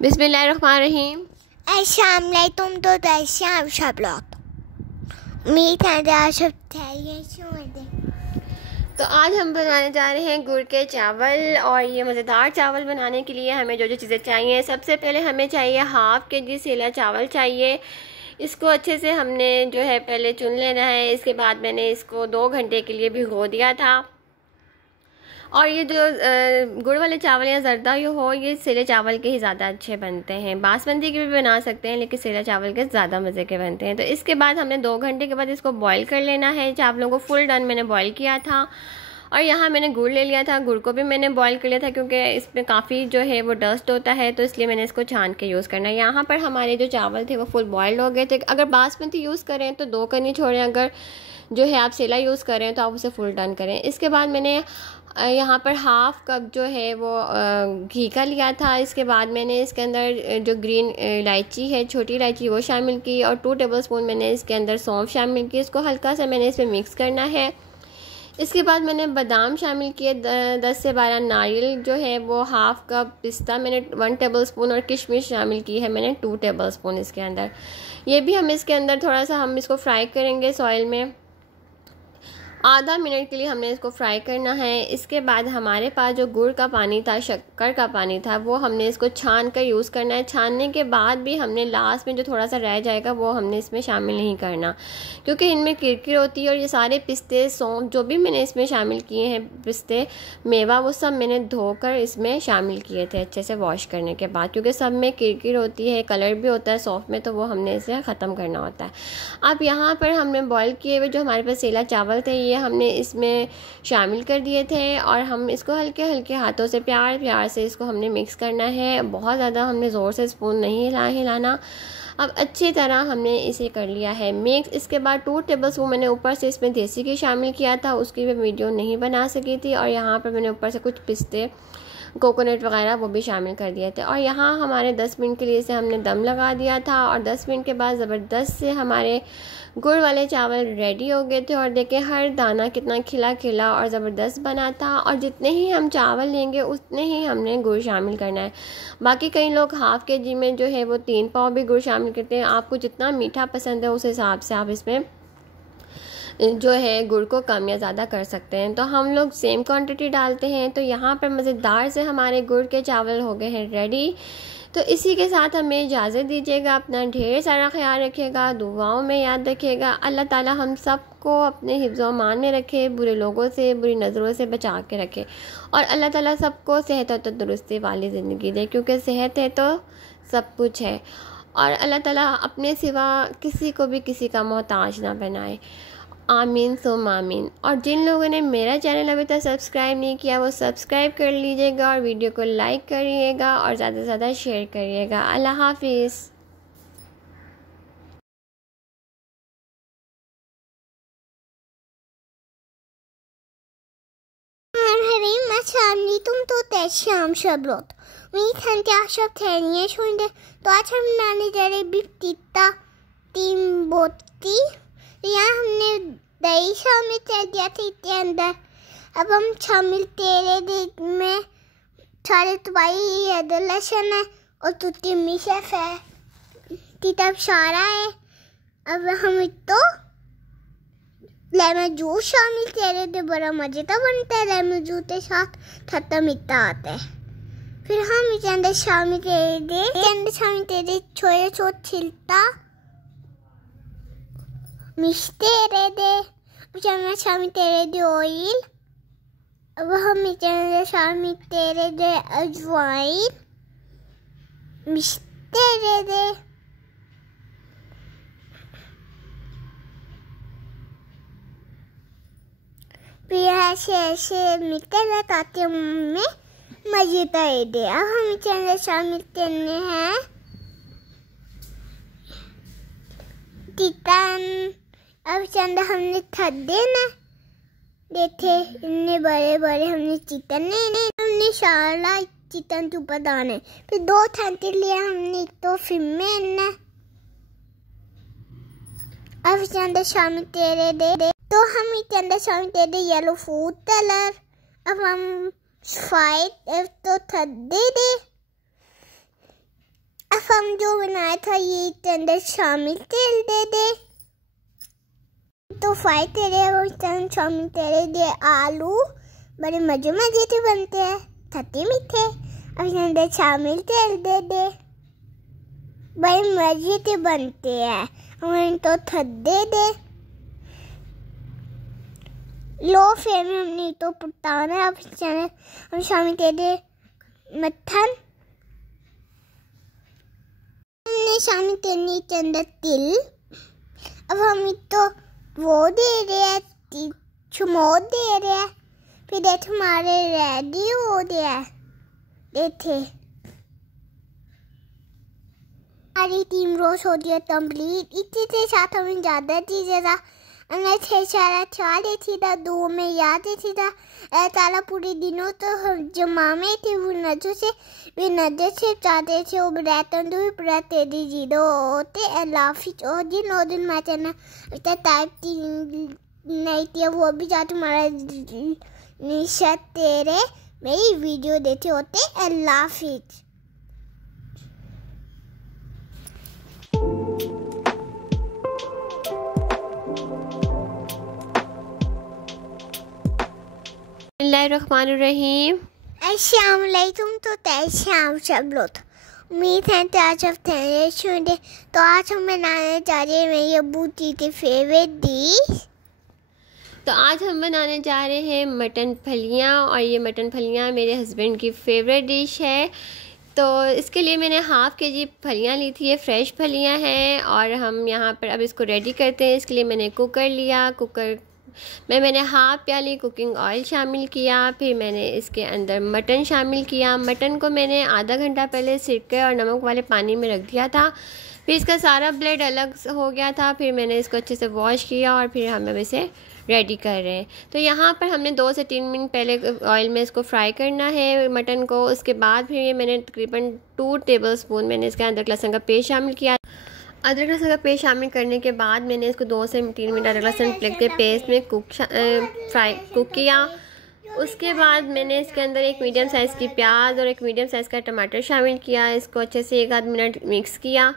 बिस्मिल्लाहिर्रहमानिर्रहीम। अस्सलाम वालेकुम। तो कैसे हैं आप सब लोग? उम्मीद है कि आप सब खैरियत से होंगे। तो आज हम बनाने जा रहे हैं गुड़ के चावल। और ये मज़ेदार चावल बनाने के लिए हमें जो जो चीज़ें चाहिए, सबसे पहले हमें चाहिए हाफ़ के जी सेला चावल चाहिए। इसको अच्छे से हमने जो है पहले चुन लेना है। इसके बाद मैंने इसको 2 घंटे के लिए भिगो दिया था। और ये जो गुड़ वाले चावल या जरदा हो, ये सेले चावल के ही ज़्यादा अच्छे बनते हैं। बासमती के भी बना सकते हैं, लेकिन सेला चावल के ज़्यादा मज़े के बनते हैं। तो इसके बाद हमने 2 घंटे के बाद इसको बॉईल कर लेना है। चावलों को फुल डन मैंने बॉईल किया था। और यहाँ मैंने गुड़ ले लिया था, गुड़ को भी मैंने बॉईल कर लिया था, क्योंकि इसमें काफ़ी जो है वो डस्ट होता है, तो इसलिए मैंने इसको छान के यूज़ करना है। यहाँ पर हमारे जो चावल थे वो फुल बॉइल्ड हो गए थे। अगर बासमती यूज़ करें तो 2 करनी छोड़ें, अगर जो है आप सेला यूज़ करें तो आप उसे फुल डन करें। इसके बाद मैंने यहाँ पर हाफ़ कप जो है वो घी का लिया था। इसके बाद मैंने इसके अंदर जो ग्रीन इलायची है, छोटी इलायची, वो शामिल की। और 2 टेबलस्पून मैंने इसके अंदर सौंफ शामिल की। इसको हल्का सा मैंने इसमें मिक्स करना है। इसके बाद मैंने बादाम शामिल किए, 10 से 12 नारियल जो है वो हाफ़ कप, पिस्ता मैंने 1 टेबलस्पून, और किशमिश शामिल की है मैंने 2 टेबलस्पून इसके अंदर। ये भी हम इसके अंदर थोड़ा सा हम इसको फ्राई करेंगे ऑयल में। आधा मिनट के लिए हमने इसको फ्राई करना है। इसके बाद हमारे पास जो गुड़ का पानी था, शक्कर का पानी था, वो हमने इसको छान कर यूज़ करना है। छानने के बाद भी हमने लास्ट में जो थोड़ा सा रह जाएगा वो हमने इसमें शामिल नहीं करना, क्योंकि इनमें किरकिर होती है। और ये सारे पिस्ते, सौंफ, जो भी मैंने इसमें शामिल किए हैं, पिस्ते, मेवा, वो सब मैंने धोकर इसमें शामिल किए थे अच्छे से वॉश करने के बाद, क्योंकि सब में किरकिर होती है, कलर भी होता है सौंफ में, तो वो हमने इसे ख़त्म करना होता है। अब यहाँ पर हमने बॉयल किए हुए जो हमारे पास सेला चावल थे, ये हमने इसमें शामिल कर दिए थे। और हम इसको हल्के हल्के हाथों से प्यार से इसको हमने मिक्स करना है। बहुत ज़्यादा हमने ज़ोर से स्पून नहीं हिलाना। अब अच्छी तरह हमने इसे कर लिया है मिक्स। इसके बाद 2 टेबलस्पून मैंने ऊपर से इसमें देसी घी शामिल किया था, उसकी भी वीडियो नहीं बना सकी थी। और यहाँ पर मैंने ऊपर से कुछ पिस्ते, कोकोनट वगैरह वो भी शामिल कर दिए थे। और यहाँ हमारे 10 मिनट के लिए इसे हमने दम लगा दिया था। और 10 मिनट के बाद ज़बरदस्त से हमारे गुड़ वाले चावल रेडी हो गए थे। और देखिए हर दाना कितना खिला खिला और ज़बरदस्त बना था। और जितने ही हम चावल लेंगे उतने ही हमने गुड़ शामिल करना है। बाकी कई लोग हाफ़ के जी में जो है वो 3 पाव भी गुड़ शामिल करते हैं। आपको जितना मीठा पसंद है उस हिसाब से आप इसमें जो है गुड़ को कम या ज़्यादा कर सकते हैं। तो हम लोग सेम क्वांटिटी डालते हैं। तो यहाँ पर मज़ेदार से हमारे गुड़ के चावल हो गए हैं रेडी। तो इसी के साथ हमें इजाज़त दीजिएगा। अपना ढेर सारा ख्याल रखिएगा, दुआओं में याद रखिएगा। अल्लाह ताला हम सबको अपने हिफ्ज़ व अमान में रखे, बुरे लोगों से, बुरी नज़रों से बचा के रखे। और अल्लाह ताला सबको सेहत और तंदुरुस्ती वाली ज़िंदगी दे, क्योंकि सेहत है तो सब कुछ है। और अल्लाह ताला अपने सिवा किसी को भी किसी का मोहताज ना बनाए। आमीन सुम आमीन। और जिन लोगों ने मेरा चैनल अभी तक सब्सक्राइब नहीं किया, वो सब्सक्राइब कर लीजिएगा और वीडियो को लाइक करिएगा और ज़्यादा से ज़्यादा शेयर करिएगा। अल्लाह हाफिज़। तुम तो कैसे हम सब लोग? उम्मीद है कि आप सब खैरियत से होंगे। तो आज हम बनाने जा रहे बीफ टिक्का 3 बोटी। यहाँ हमने दही शामिल कर दिया था इसके अंदर। अब हम शामिल तेरे में सारे तबाई अदरक लहसुन है और टूटी मिर्च है, तीता सारा है। अब हम तो लेमन जूस शामिल कर रहे थे, बड़ा मज़ेदार बनता है लेमन जूस के साथ, खट्टा मीठा आता है। फिर हम इसके अंदर शामिल कर दे छोटे छोटे छिलका मिश्ते रहे दे, शामिल तेरे दे ऑयल। अब हम इसके शामिल तेरे दे अजवाइन मिश्ते रहे दे। फिर ऐसे मिलते रहे ताकि में मज़ेदार दे। अब हम इसके अंदर शामिल करने हैं चिकन। अब इसके अंदर हमने थद्दे ना देखे, इतने बड़े बड़े हमने चिकन नहीं हमने सारा चिकन के ऊपर दाने। फिर 2 थंते लिए हमने तो फिर में अब इसके अंदर शामिल तेरे दे। तो हम इसके अंदर शामिल कर दे येलो फूड कलर। अब हम फ्राइड तो थद्दे दे हम जो बनाया था ये इसके अंदर शामिल तेल दे दे, तो फ्राई तेरे शामिल तेरे दे। आलू बड़े मजे मजे से बनते हैं, खट्टे मीठे। अब इसके अंदर शामिल तेल दे दे, बड़े मजे से बनते हैं। हम तो थद्दे दे, लो फ्लेम में हमने तो पकाना है। अब हम शामिल दे दे मक्खन, हमने शामिल करने के अंदर तिल। अब हम तो वो दे रहे हैं, चुमोद दे रहे हैं, फिर देख हमारे रेडी हो गया। देखे हमारी टीम रोज हो गया कंप्लीट। इसी के साथ हमें ज़्यादा चीज़ें था, हमें सारा चाल देती था, दो में याद देती था। ताला पूरे दिनों तो जमा में थे, वो नजर से चाहते थे। वो बरतन तो भी बड़ा तेजी जीरो होते। अल्लाफिज और दिन मैं चलना टाइप नहीं थी, वो भी जा तुम्हारा निशात तेरे मेरी वीडियो देते होते। अल्लाफिज। बिस्मिल्लाहिर्रहमानिर्रहीम। अस्सलाम वालेकुम। तो कैसे हैं आप सब लोग? उम्मीद है कि आज आप होंगे। तो आज हम बनाने जा रहे हैं मेरी अब्बू जी की फेवरेट डिश। तो आज हम बनाने जा रहे हैं मटन फलियाँ, और ये मटन फलियाँ मेरे हस्बैंड की फेवरेट डिश है। तो इसके लिए मैंने हाफ़ केजी फलियाँ ली थी, ये फ्रेश फलियाँ हैं। और हम यहाँ पर अब इसको रेडी करते हैं। इसके लिए मैंने कुकर लिया, कुकर में मैंने हाफ़ प्याली कुकिंग ऑयल शामिल किया। फिर मैंने इसके अंदर मटन शामिल किया। मटन को मैंने आधा घंटा पहले सिरके और नमक वाले पानी में रख दिया था, फिर इसका सारा ब्लड अलग हो गया था। फिर मैंने इसको अच्छे से वॉश किया और फिर हम अब इसे रेडी कर रहे हैं। तो यहाँ पर हमने 2 से 3 मिनट पहले ऑयल में इसको फ्राई करना है मटन को। उसके बाद फिर ये मैंने तकरीबन 2 टेबलस्पून मैंने इसके अंदर लहसुन का पेस्ट शामिल किया। अदरक लहसुन का पेस्ट शामिल करने के बाद मैंने इसको 2 से 3 मिनट अदरक लहसुन के पेस्ट में कुक किया। उसके बाद मैंने इसके अंदर एक मीडियम साइज़ की प्याज और एक मीडियम साइज़ का टमाटर शामिल किया। इसको अच्छे से 1 आध मिनट मिक्स किया।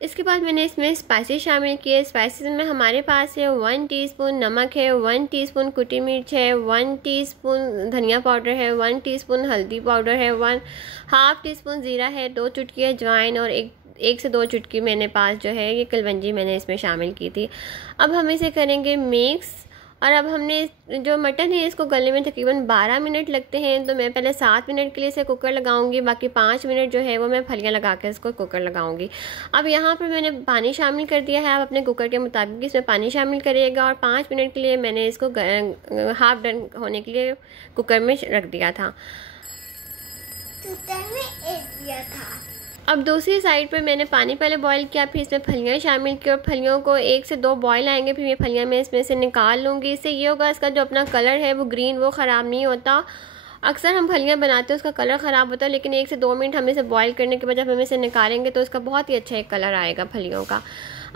इसके बाद मैंने इसमें स्पाइसेस शामिल किए। स्पाइसेस में हमारे पास है 1 टीस्पून नमक है, 1 टीस्पून कुटी मिर्च है, 1 टीस्पून धनिया पाउडर है, 1 टीस्पून हल्दी पाउडर है, 1/2 टीस्पून ज़ीरा है, 2 चुटकी अजवाइन और एक से 2 चुटकी मैंने पास जो है ये कलवंजी मैंने इसमें शामिल की थी। अब हम इसे करेंगे मिक्स। और अब हमने जो मटन है इसको गलने में तकरीबन 12 मिनट लगते हैं। तो मैं पहले 7 मिनट के लिए इसे कुकर लगाऊंगी, बाकी 5 मिनट जो है वो मैं फलियाँ लगा के इसको कुकर लगाऊंगी। अब यहाँ पर मैंने पानी शामिल कर दिया है। आप अपने कुकर के मुताबिक इसमें पानी शामिल करिएगा। और 5 मिनट के लिए मैंने इसको हाफ डन होने के लिए कुकर में रख दिया था। अब दूसरी साइड पर मैंने पानी पहले बॉईल किया, फिर इसमें फलियाँ शामिल की और फलियों को 1 से 2 बॉईल आएंगे। फिर ये फलियाँ मैं इसमें से निकाल लूँगी। इससे ये होगा इसका जो अपना कलर है वो ग्रीन वो ख़राब नहीं होता। अक्सर हम फलियाँ बनाते हैं उसका कलर ख़राब होता है, लेकिन 1 से 2 मिनट हम इसे बॉईल करने के बाद जब हम इसे निकालेंगे तो इसका बहुत ही अच्छा एक कलर आएगा फलियों का।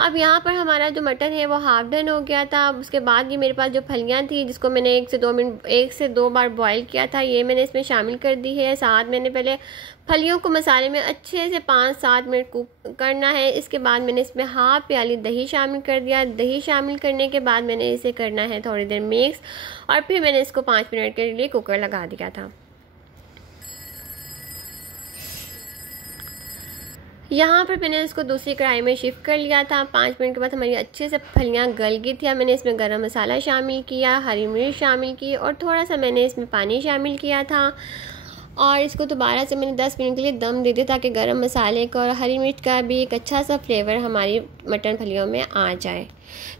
अब यहाँ पर हमारा जो मटन है वो हाफ डन हो गया था। अब उसके बाद ये मेरे पास जो फलियाँ थी जिसको मैंने 1 से 2 बार बॉईल किया था, ये मैंने इसमें शामिल कर दी है। साथ मैंने पहले फलियों को मसाले में अच्छे से 5-7 मिनट कुक करना है। इसके बाद मैंने इसमें हाफ प्याली दही शामिल कर दिया। दही शामिल करने के बाद मैंने इसे करना है थोड़ी देर मिक्स, और फिर मैंने इसको 5 मिनट के लिए कुकर लगा दिया था। यहाँ पर मैंने इसको दूसरी कढ़ाई में शिफ्ट कर लिया था। 5 मिनट के बाद हमारी अच्छे से फलियाँ गल गई थी। मैंने इसमें गरम मसाला शामिल किया, हरी मिर्च शामिल की और थोड़ा सा मैंने इसमें पानी शामिल किया था। और इसको दोबारा से मैंने 10 मिनट के लिए दम दे दिया ताकि गरम मसाले का और हरी मिर्च का भी एक अच्छा सा फ्लेवर हमारी मटन फलियों में आ जाए।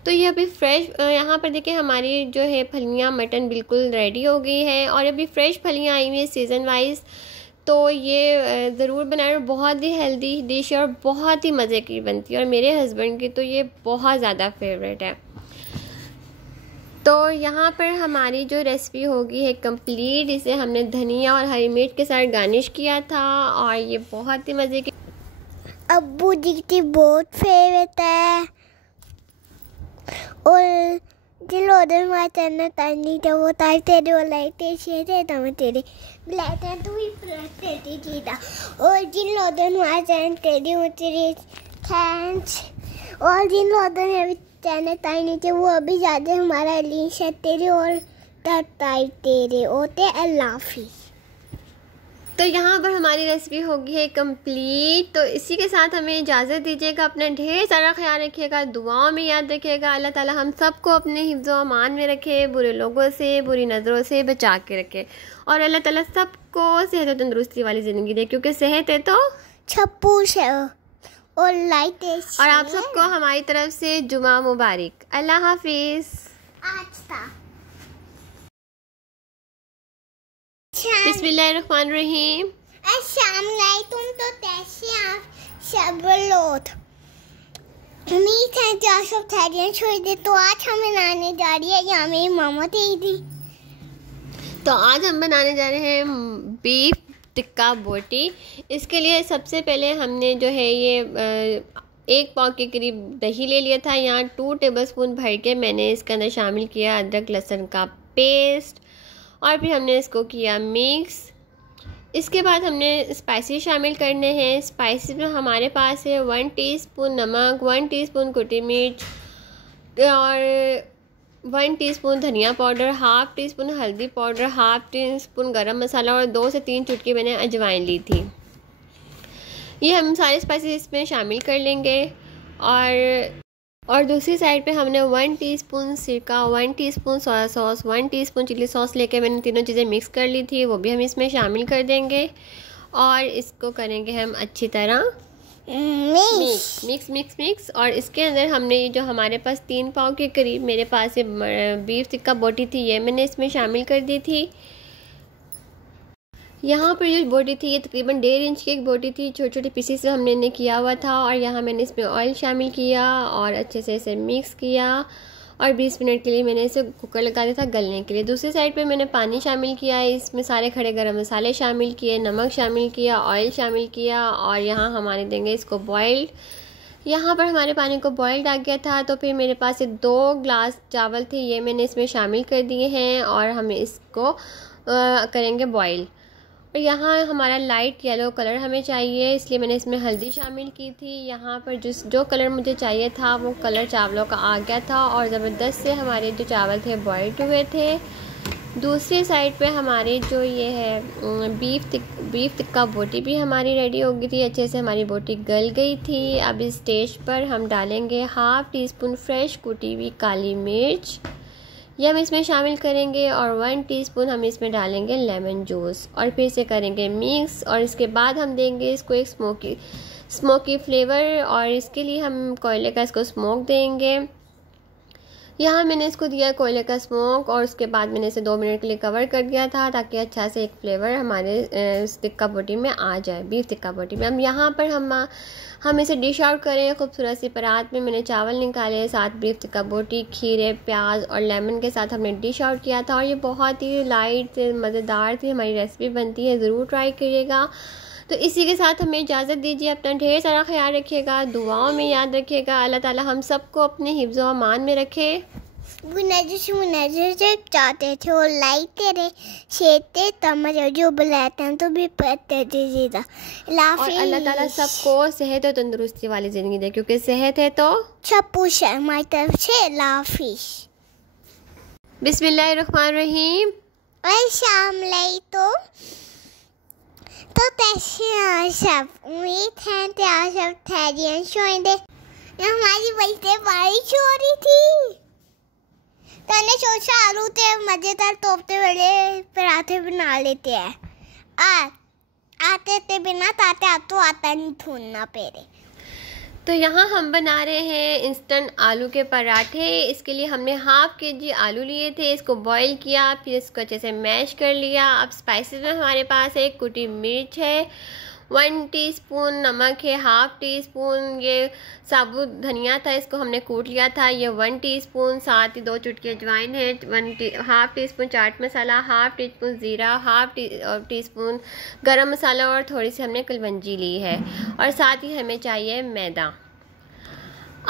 तो ये अभी फ्रेश यहाँ पर देखिए हमारी जो है फलियाँ मटन बिल्कुल रेडी हो गई है। और अभी फ्रेश फलियाँ आई हुई है सीज़न वाइज। तो ये ज़रूर बनाए, बहुत ही हेल्दी डिश है और बहुत ही मज़े की बनती है। और मेरे हस्बैंड की तो ये बहुत ज़्यादा फेवरेट है। तो यहाँ पर हमारी जो रेसिपी होगी है कंप्लीट। इसे हमने धनिया और हरी मिर्च के साथ गार्निश किया था और ये बहुत ही मज़े की अब्बू जी की बहुत फेवरेट है। और जिलोदन वाचन तानी तो वो तारते दो लाइटे शेरे तम तेरे लाइटे तू ही प्रते दीदा और जिलोदन वाचन तेरे उतरे थैंक्स और जिलोदन वाचन तानी तो वो अभी ज़्यादा हमारा लिंक तेरे और ताई तेरे होते अल्लाह हाफिज़। तो यहाँ पर हमारी रेसिपी होगी है कंप्लीट। तो इसी के साथ हमें इजाज़त दीजिएगा। अपना ढेर सारा ख्याल रखिएगा, दुआओं में याद रखिएगा। अल्लाह ताला हम सबको अपने हिफ्ज़ व अमान में रखे, बुरे लोगों से, बुरी नज़रों से बचा के रखे, और अल्लाह ताला सबको सेहत और तंदुरुस्ती वाली ज़िंदगी दे, क्योंकि सेहत है तो छप्पू से और लाइट है। और आप सबको हमारी तरफ से जुमा मुबारक। अल्लाह हाफिज़। आज था बिस्मिल्लाहिर्रहमानिर्रहीम। अस्सलामुअलैकुम। तो कैसे आप सब लोग? उम्मीद है कि आप सब खैरियत से होंगे। तो आज हम बनाने जा रही है, यहाँ मेरी मामा थी। तो आज हम बनाने जा रहे हैं बीफ टिक्का बोटी। इसके लिए सबसे पहले हमने जो है ये 1 पाव के करीब दही ले लिया था। यहाँ 2 टेबलस्पून भर के मैंने इसके अंदर शामिल किया अदरक लहसुन का पेस्ट, और फिर हमने इसको किया मिक्स। इसके बाद हमने स्पाइसी शामिल करने हैं। स्पाइसी में हमारे पास है 1 टीस्पून नमक, 1 टीस्पून कुटी मिर्च, और 1 टीस्पून धनिया पाउडर, हाफ़ टीस्पून हल्दी पाउडर, हाफ़ टीस्पून गरम मसाला, और 2 से 3 चुटकी मैंने अजवाइन ली थी। ये हम सारे स्पाइसी इसमें शामिल कर लेंगे। और दूसरी साइड पे हमने 1 टीस्पून सिरका, 1 teaspoon soya sauce, 1 teaspoon chilli sauce लेके मैंने तीनों चीज़ें मिक्स कर ली थी, वो भी हम इसमें शामिल कर देंगे। और इसको करेंगे हम अच्छी तरह मिक्स। और इसके अंदर हमने ये जो हमारे पास 3 पाव के करीब मेरे पास ये बीफ टिक्का बोटी थी, ये मैंने इसमें शामिल कर दी थी। यहाँ पर जो बोटी थी ये तकरीबन 1.5 इंच की एक बोटी थी, छोटे छोटे पीसेस में हमने इन्हें किया हुआ था। और यहाँ मैंने इसमें ऑयल शामिल किया और अच्छे से इसे मिक्स किया, और 20 मिनट के लिए मैंने इसे कुकर लगा दिया था गलने के लिए। दूसरी साइड पे मैंने पानी शामिल किया, इसमें सारे खड़े गरम मसाले शामिल किए, नमक शामिल किया, ऑयल शामिल किया, और यहाँ हमारे देंगे इसको बॉइल्ड। यहाँ पर हमारे पानी को बॉइल्ड आ गया था, तो फिर मेरे पास ये 2 ग्लास चावल थे, ये मैंने इसमें शामिल कर दिए हैं, और हमें इसको करेंगे बॉइल। और यहाँ हमारा लाइट येलो कलर हमें चाहिए, इसलिए मैंने इसमें हल्दी शामिल की थी। यहाँ पर जो कलर मुझे चाहिए था वो कलर चावलों का आ गया था, और ज़बरदस्त से हमारे जो चावल थे बॉइल्ड हुए थे। दूसरी साइड पे हमारी जो ये है बीफ टिक्का बोटी भी हमारी रेडी हो गई थी, अच्छे से हमारी बोटी गल गई थी। अब इस स्टेज पर हम डालेंगे हाफ़ टीस्पून फ्रेश कुटी हुई काली मिर्च, ये हम इसमें शामिल करेंगे, और 1 टीस्पून हम इसमें डालेंगे लेमन जूस, और फिर से करेंगे मिक्स। और इसके बाद हम देंगे इसको एक स्मोकी फ्लेवर, और इसके लिए हम कोयले का इसको स्मोक देंगे। यहाँ मैंने इसको दिया कोयले का स्मोक, और उसके बाद मैंने इसे 2 मिनट के लिए कवर कर दिया था, ताकि अच्छा से एक फ्लेवर हमारे टिक्का बोटी में आ जाए, बीफ टिक्का बोटी में। अब यहाँ पर हम इसे डिश आउट करें खूबसूरत सी परात में। मैंने चावल निकाले, साथ बीफ टिक्का बोटी, खीरे, प्याज और लेमन के साथ हमने डिश आउट किया था, और ये बहुत ही लाइट मज़ेदार थी। हमारी रेसिपी बनती है, ज़रूर ट्राई करिएगा। तो इसी के साथ हमें इजाज़त दीजिए। अपना ढेर सारा ख्याल रखिएगा, दुआओं में याद रखिएगा। अल्लाह ताला हम सबको अपने हिफ्ज़ व अमान में रखे। मुनज़्ज़र से चाहते थे और लाइक तेरे शेते तमज जो बुलाते हैं तो भी पता दीजिएगा। और अल्लाह ताला सबको सेहत और तंदुरुस्ती वाली ज़िंदगी दे, क्योंकि सेहत है तो छप्पू से हमारी तरफ से लाफिश। बिस्मिल्लाहिर्रहमानिर्रहीम। अस्सलामुअलैकुम। तो कैसे सब? उम्मीद है कि आप सब खैरियत से होंगे। हमारी वजह से बारिश हो रही थी, तो मैंने सोचा आलू के मज़ेदार तोपते वाले पराठे बना लेते हैं। आटे के बिना ताते आप तो आटा नहीं भूनना पड़े। तो यहाँ हम बना रहे हैं इंस्टेंट आलू के पराठे। इसके लिए हमने हाफ़ kg आलू लिए थे, इसको बॉईल किया, फिर इसको अच्छे से मैश कर लिया। अब स्पाइसेस में हमारे पास एक कुटी मिर्च है, 1 टीस्पून नमक है, हाफ़ टीस्पून ये साबुत धनिया था, इसको हमने कूट लिया था, ये 1 टीस्पून, साथ ही 2 चुटकी अजवाइन है, half teaspoon chaat masala, half teaspoon ज़ीरा, हाफ़ टीस्पून गरम मसाला, और थोड़ी सी हमने कलवंजी ली है, और साथ ही हमें चाहिए मैदा।